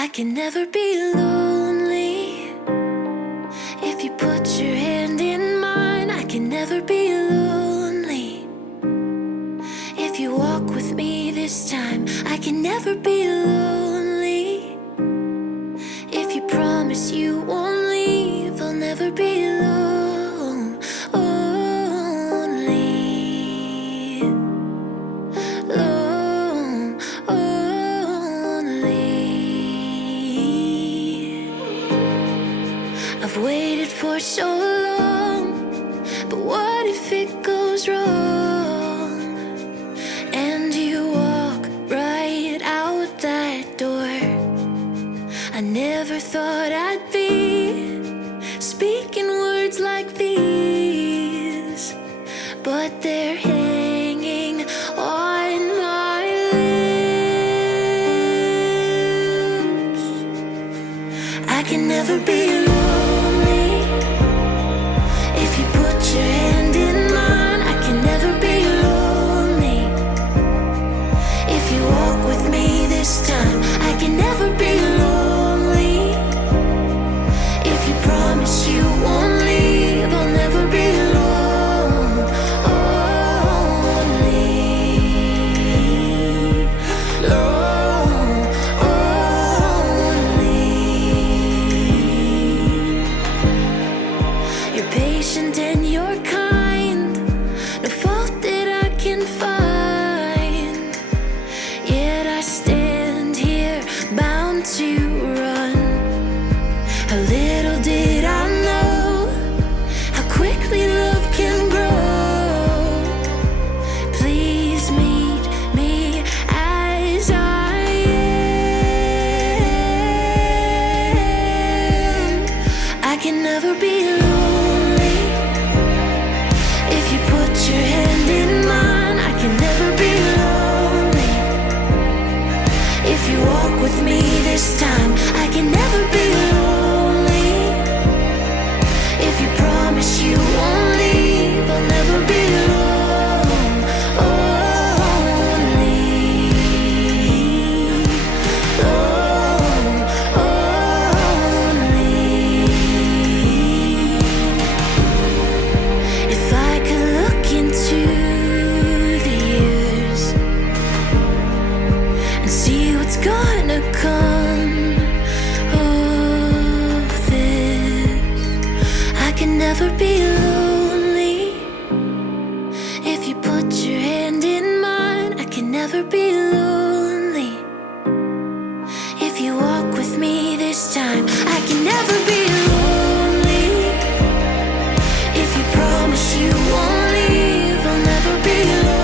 I can never be lonely. If you put your hand in mine, I can never be lonely. If you walk with me this time, I can never be lonely. If you promise you won't leave, I'll never be lonely. I've waited for so long, but what if it goes wrong? And you walk right out that door. I never thought I'd be speaking words like these, but they're hanging on my lips. I can never be lonely. If you put your hand in mine, I can never be lonely. If you walk with me this time, I can never be lonely. If you promise you won't leave, I'll never be lonely. You're patient and you're kind, no fault that I can find. Yet I stand here bound to run. How little did I know how quickly love can grow. Please meet me as I am. I can never be lonely. If you put your hand in mine, I can never be lonely. If you walk with me this time, I can never be lonely. If you promise you won't leave, I'll never be lonely. If I could look into the years and see what's gonna come of this, I can never be lonely. If you put your hand in mine, I can never be lonely. If you walk with me this time, I can never be lonely. If you promise you won't leave, I'll never be lonely.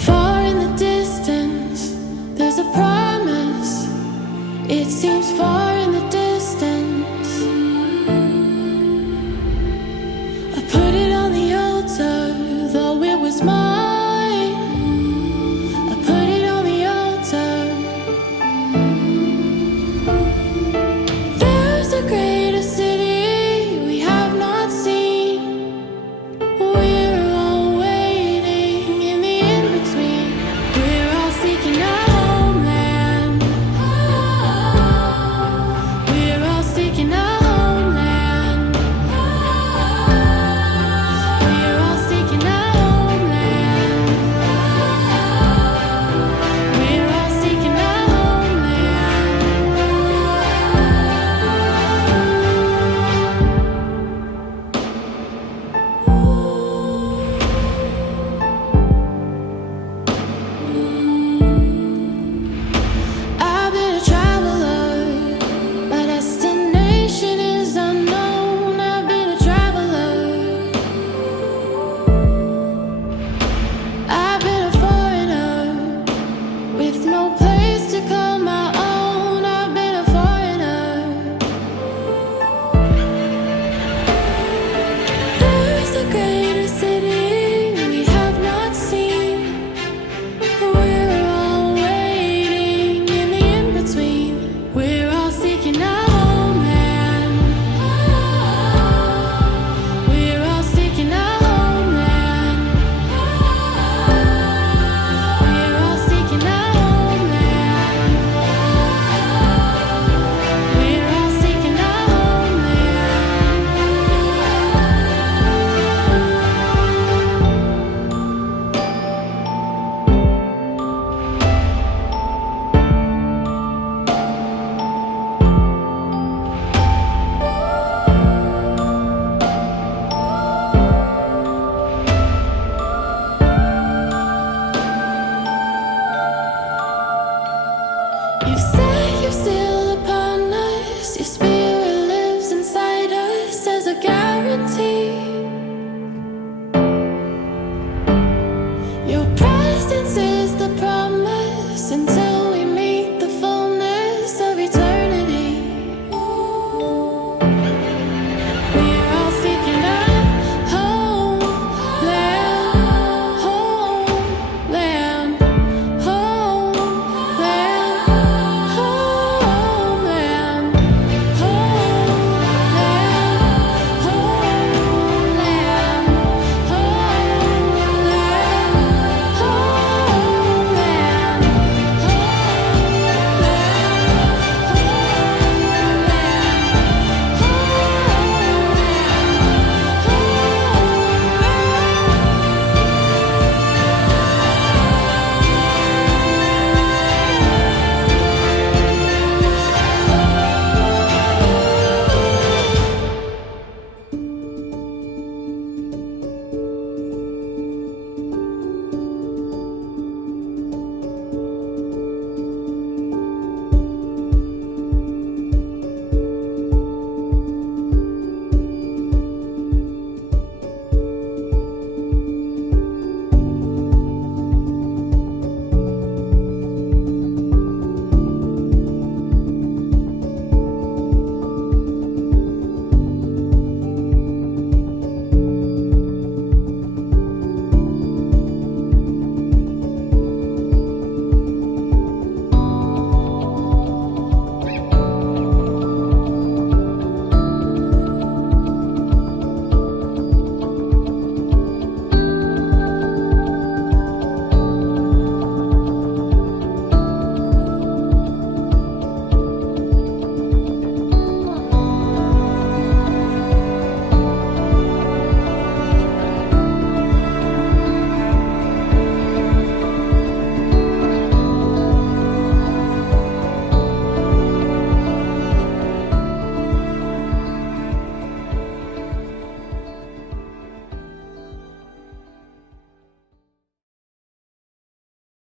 Far in the distance, there's a promise. It seems far in the distance.